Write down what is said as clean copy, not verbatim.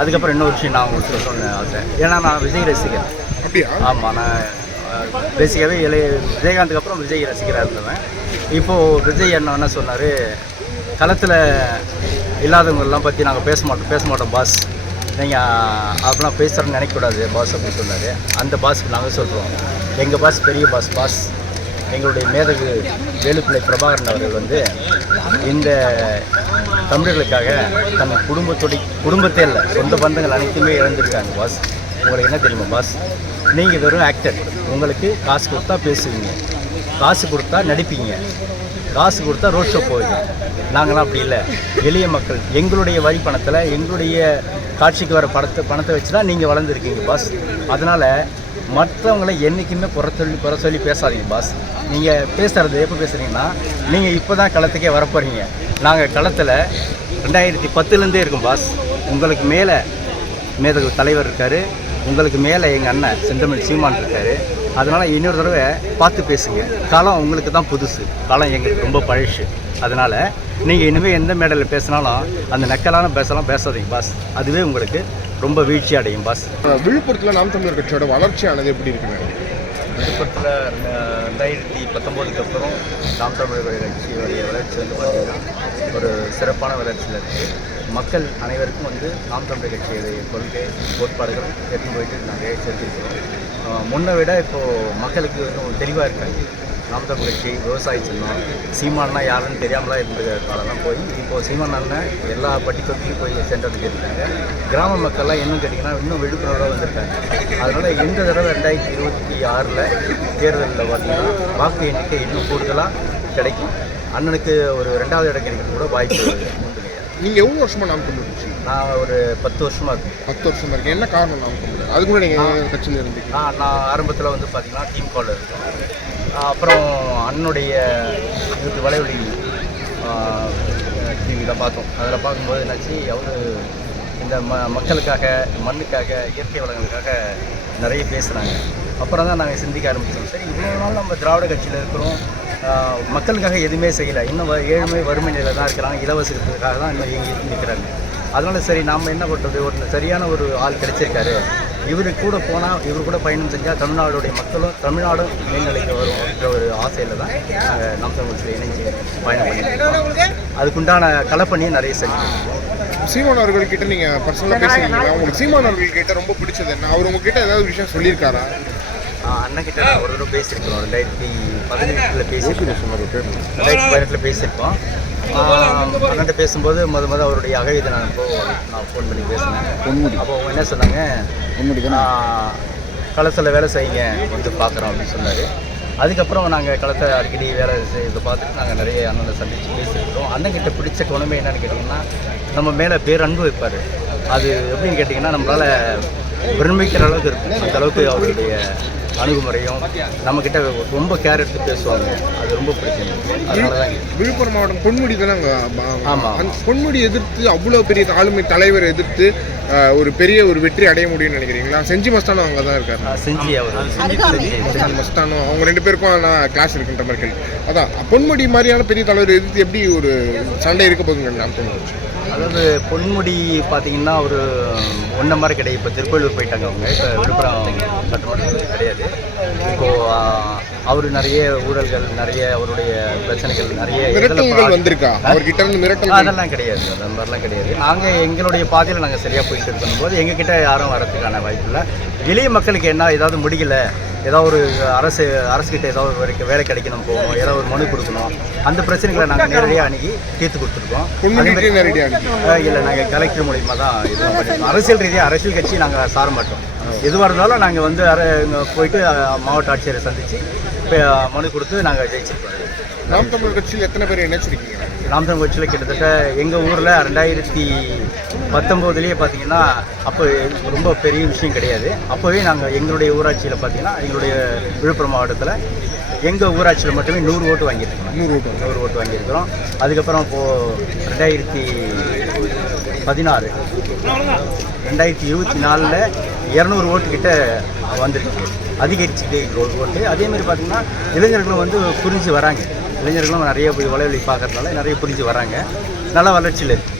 அதுக்கப்புறம் இன்னொரு விஷயம் நான் உங்களுக்கு சொல்லணும்னு ஆசை. ஏன்னா நான் விஜய் ரசிகர். அப்படியா? ஆமாம், நான் பேசிக்காகவே விஜயகாந்துக்கு அப்புறம் விஜய் ரசிகராக இருந்தவன். இப்போது விஜய் என்ன சொன்னார், களத்தில் இல்லாதவங்களெலாம் பற்றி நாங்கள் பேச மாட்டோம் பாஸ், நீங்கள் அப்படிலாம் பேசுகிறேன்னு நினைக்கக்கூடாது பாஸ் அப்படின்னு சொன்னார். அந்த பாஸுக்கு நாங்கள் சொல்கிறோம், எங்கள் பாஸ் பெரிய பாஸ். எங்களுடைய மேதகு வேலுப்பிள்ளை பிரபாகரன் அவர்கள் வந்து இந்த தமிழர்களுக்காக தன் குடும்பத்தே இல்லை, சொந்த பந்தங்கள் அனைத்துமே இழந்திருக்காங்க பாஸ். உங்களுக்கு என்ன தெரியுமா பாஸ், நீங்கள் வெறும் ஆக்டர். உங்களுக்கு காசு கொடுத்தா பேசுவீங்க, காசு கொடுத்தா நடிப்பீங்க, காசு கொடுத்தா ரோட் ஷோ போவீங்க. நாங்களாம் அப்படி இல்லை. எளிய மக்கள் எங்களுடைய வரி பணத்தில் எங்களுடைய காட்சிக்கு வர பணத்தை வச்சு தான் நீங்கள் வளர்ந்துருக்கீங்க பாஸ். அதனால் மற்றவங்களை என்றைக்குமே குறை சொல்லி பேசாதீங்க பாஸ். நீங்கள் பேசுகிறது எப்போ பேசுகிறீங்கன்னா, நீங்கள் இப்போ தான் களத்துக்கே வரப்போகிறீங்க. நாங்கள் களத்தில் 2010 இருக்கோம் பாஸ். உங்களுக்கு மேலே மேதகு தலைவர் இருக்கார், உங்களுக்கு மேலே எங்கள் அண்ணன் செந்தமிழ் சீமான் இருக்கார். அதனால் இன்னொரு தடவை பார்த்து பேசுங்க. காலம் உங்களுக்கு தான் புதுசு, காலம் எங்களுக்கு ரொம்ப பழசு. அதனால் நீங்கள் இனிமேல் எந்த மேடையில் பேசினாலும் அந்த நக்கலான பேசாதீங்க பாஸ். அதுவே உங்களுக்கு ரொம்ப வீழ்ச்சி அடையும் பாஸ். விழுப்புரத்தில் நாம் தமிழர் கட்சியோட வளர்ச்சியானது எப்படி இருக்குங்க? விழுப்புரத்தில் 2019 அப்புறம் நாம் தமிழர் கட்சியோடைய வளர்ச்சி வந்து பார்த்திங்கன்னா ஒரு சிறப்பான வளர்ச்சியில் இருக்குது. மக்கள் அனைவருக்கும் வந்து நாம் தமிழர் கட்சியுடைய கொள்கை கோட்பாடுகள் எடுத்து போயிட்டு நாங்கள் சேர்த்துருக்கிறோம். முன்னை விட இப்போது மக்களுக்கு இன்னும் தெளிவாக இருக்காங்க. நாம் தமிழ் கட்சி விவசாய சின்னம், சீமானா யாருன்னு தெரியாமலாம் இருந்த காலம்லாம் போய் இப்போது சீமான் அண்ணன் எல்லா பட்டி தொட்டியும் போய் சென்றதுக்கு இருக்காங்க. கிராம மக்கள்லாம் இன்னும் கேட்டிங்கன்னா இன்னும் விழிப்புணர்வாக வந்திருக்காங்க. அதனால் இந்த தடவை 2026 தேர்தலில் பார்த்திங்கன்னா வாக்கு எண்ணிக்கை இன்னும் கூடுதலாக கிடைக்கும். அண்ணனுக்கு ஒரு 2வது இடம் கிடைக்கிறது கூட வாய்ப்பு உண்டு. நீங்கள் எவ்வளோ வருஷமாக நாம் தமிழர் கட்சி? நான் ஒரு 10 வருஷமாக இருக்கேன். 10 வருஷமாக இருக்கேன். என்ன காரணம் நாம் தமிழர்? அது கூட நீங்கள் கட்சியில் இருந்தீங்க? நான் ஆரம்பத்தில் வந்து பார்த்திங்கன்னா டீம் காலில் இருக்கோம். அப்புறம் அண்ணனுடைய இதுக்கு வலைவலி டிவியில் பார்த்தோம். அதில் பார்க்கும்போது என்னாச்சு, அவர் இந்த மக்களுக்காக, மண்ணுக்காக, இயற்கை வளங்களுக்காக நிறைய பேசுகிறாங்க. அப்புறம் தான் நாங்கள் சிந்திக்க ஆரம்பித்தோம், சரி இவ்வளோ நாள் நம்ம திராவிட கட்சியில் இருக்கிறோம், மக்களுக்காக எதுவுமே செய்யலை, இன்னும் ஏழ்மை வறுமை நிலையில் தான் இருக்கிறாங்க, இலவசத்துக்காக தான் இன்னும் இயங்கி நிற்கிறாங்க. அதனால் சரி நாம் என்ன பண்ணுறது, ஒரு சரியான ஒரு ஆள் கிடைச்சிருக்காரு, இவர் கூட போனால் இவர் கூட பயணம் செஞ்சால் தமிழ்நாடுடைய மக்களும் தமிழ்நாடும் மேல்நிலைக்கு வரும் அப்படின்ற ஒரு ஆசையில் தான் நாங்கள் நாம் தமிழ் இணைஞ்சு பயணம் பண்ணியிருக்கோம். அதுக்குண்டான கலப்பணியை நிறைய செஞ்சுருக்கோம். சீமான் அவர்கள்கிட்ட நீங்கள் பர்சனலாக பேசுகிறீங்களா? உங்களுக்கு சீமான் அவர்கள்கிட்ட ரொம்ப பிடிச்சது என்ன? அவர் உங்ககிட்ட ஏதாவது விஷயம் சொல்லியிருக்காரா? அண்ணன்கிட்ட நான் ஒரு தடவை பேசியிருக்கோம். 2018 பேசியிருக்கோம். அண்ணன்ட்ட பேசும்போது முத அவருடைய அகவிதை நான் ஃபோன் பண்ணி பேசினேன். அப்போ அவங்க என்ன சொன்னாங்க, களத்தில் வேலை செய்யுங்க வந்து பார்க்குறோம் அப்படின்னு சொன்னார். அதுக்கப்புறம் நாங்கள் களத்தை அடிக்கடி வேலை செய்யறதை பார்த்துட்டு நாங்கள் நிறைய அண்ணனை சந்தித்து பேசியிருக்கிறோம். அண்ணன்கிட்ட பிடிச்ச குணமே என்னென்னு கேட்டிங்கன்னா, நம்ம மேலே பேரன்பு வைப்பார். அது எப்படின்னு கேட்டிங்கன்னா, நம்மளால் பிரமிக்கிற அளவுக்கு இருக்கும். அந்த அளவுக்கு அவருடைய அணுகுமுறையும் நம்மக்கிட்ட ரொம்ப கேர் எடுத்து பேசுவாங்க. அது ரொம்ப பிடிக்கும். அதனால தான் விழுப்புரம் மாவட்டம் பொன்முடி தானே? ஆமாம். அந்த பொன்முடி எதிர்த்து அவ்வளோ பெரிய ஆளுமை தலைவர் எதிர்த்து ஒரு பெரிய ஒரு வெற்றி அடைய முடியும்னு நினைக்கிறீங்களா? செஞ்சி மஸ்தானும் அங்கே தான் இருக்காரு. செஞ்சி அவர் மஸ்தானும் அவங்க 2 பேருக்கும் நான் கிளாஸ் இருக்குன்ற மாதிரி கேள்வி. அதான் பொன்முடி மாதிரியான பெரிய தலைவர் எதிர்த்து எப்படி ஒரு சண்டை இருக்க போகுதுங்க நான் தோணுது. அதாவது பொன்முடி பார்த்தீங்கன்னா ஒரு ஒன்றை மாதிரி கிடையாது. இப்போ திருக்கோயிலூர் போயிட்டாங்க அவங்க. இப்போ விழுப்புரம் கட்டுப்பாடு கிடையாது. இப்போது அவர் நிறைய ஊழல்கள், நிறைய அவருடைய பிரச்சனைகள், நிறைய மிரட்டல்கள் வந்திருக்கா அவர்கிட்ட இருந்து? மிரட்டல் அதெல்லாம் கிடையாது, அந்த மாதிரிலாம் கிடையாது. நாங்கள் எங்களுடைய பாதையில் நாங்கள் சரியாக போயிட்டு இருக்கும்போது எங்ககிட்ட யாரும் வரதுக்கான வாய்ப்பு இல்லை. எளிய மக்களுக்கு என்ன ஏதாவது முடியல, ஏதாவது ஒரு அரசுக்கிட்ட ஏதாவது ஒரு வேலை கிடைக்கணும், போகணும், ஏதாவது ஒரு மனு கொடுக்கணும், அந்த பிரச்சனைகளை நாங்கள் நேரடியாக அணுகி தீர்த்து கொடுத்துருக்கோம். இல்லை, நாங்கள் கலெக்டர் மூலியமாக தான் இது பண்ணியிருக்கோம். அரசியல் ரீதியாக அரசியல் கட்சி நாங்கள் சார மாட்டோம். எதுவாக இருந்தாலும் நாங்கள் வந்து போயிட்டு மாவட்ட ஆட்சியரை சந்தித்து மனு கொடுத்து நாங்கள் ஜெயிச்சிருக்கோம். நாம் தமிழர் கட்சியில் எத்தனை பேர் இணைச்சிருக்கீங்க? நாம் தமிழ் கட்சியில் கிட்டத்தட்ட எங்கள் ஊரில் 2019 பார்த்தீங்கன்னா, அப்போ ரொம்ப பெரிய விஷயம் கிடையாது. அப்போவே நாங்கள் எங்களுடைய ஊராட்சியில் பார்த்தீங்கன்னா, எங்களுடைய விழுப்புரம் மாவட்டத்தில் எங்கள் ஊராட்சியில் மட்டுமே 100 ஓட்டு வாங்கியிருக்கோம். 100 ஓட்டு வாங்கியிருக்கிறோம். அதுக்கப்புறம் இப்போது 2016 2024 200 ஓட்டுக்கிட்ட வந்துருக்கு. அதிகரிச்சுக்கிட்டே ஒரு ஓட்டு. அதேமாதிரி பார்த்திங்கன்னா இளைஞர்களும் வந்து புரிஞ்சு வராங்க. இளைஞர்களும் நிறைய போய் வலைவலி பார்க்கறதுனால நிறைய புரிஞ்சு வராங்க. நல்ல வளர்ச்சியில் இருக்குது.